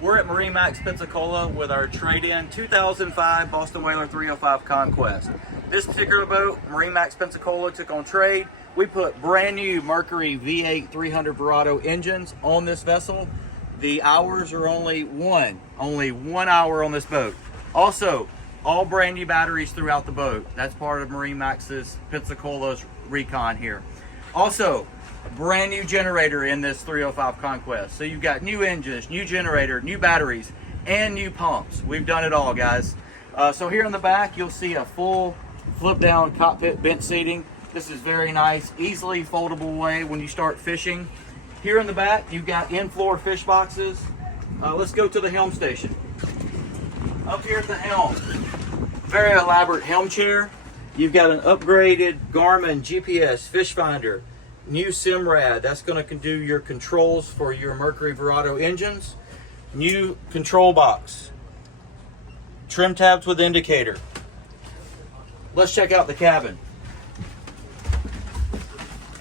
We're at MarineMax Pensacola with our trade-in 2005 Boston Whaler 305 Conquest. This particular boat, MarineMax Pensacola, took on trade. We put brand new Mercury V8 300 Verado engines on this vessel. The hours are only one hour on this boat. Also, all brand new batteries throughout the boat. That's part of MarineMax's Pensacola's recon here. Also, brand new generator in this 305 Conquest. So you've got new engines, new generator, new batteries, and new pumps. We've done it all, guys. So here in the back, you'll see a full flip down cockpit bench seating. This is very nice, easily foldable way when you start fishing. Here in the back, you've got in-floor fish boxes. Let's go to the helm station. Up here at the helm, very elaborate helm chair. You've got an upgraded Garmin GPS fish finder, new Simrad, that's going to do your controls for your Mercury Verado engines, new control box, trim tabs with indicator. Let's check out the cabin.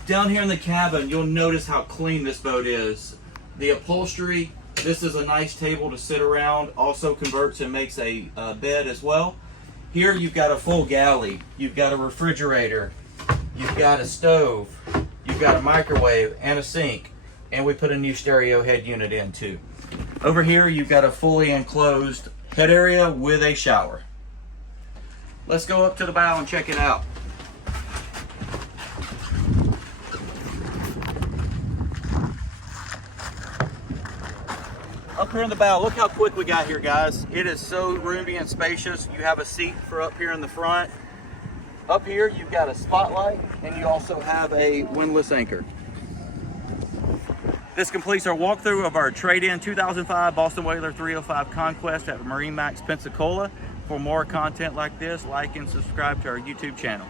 Down here in the cabin, you'll notice how clean this boat is. The upholstery, this is a nice table to sit around, also converts and makes a bed as well. Here you've got a full galley, you've got a refrigerator, you've got a stove, you've got a microwave and a sink, and we put a new stereo head unit in too. Over here you've got a fully enclosed head area with a shower. Let's go up to the bow and check it out. Up here in the bow, look how quick we got here, guys. It is so roomy and spacious. You have a seat for up here in the front. Up here, you've got a spotlight, and you also have a windlass anchor. This completes our walkthrough of our trade-in 2005 Boston Whaler 305 Conquest at MarineMax Pensacola. For more content like this, like and subscribe to our YouTube channel.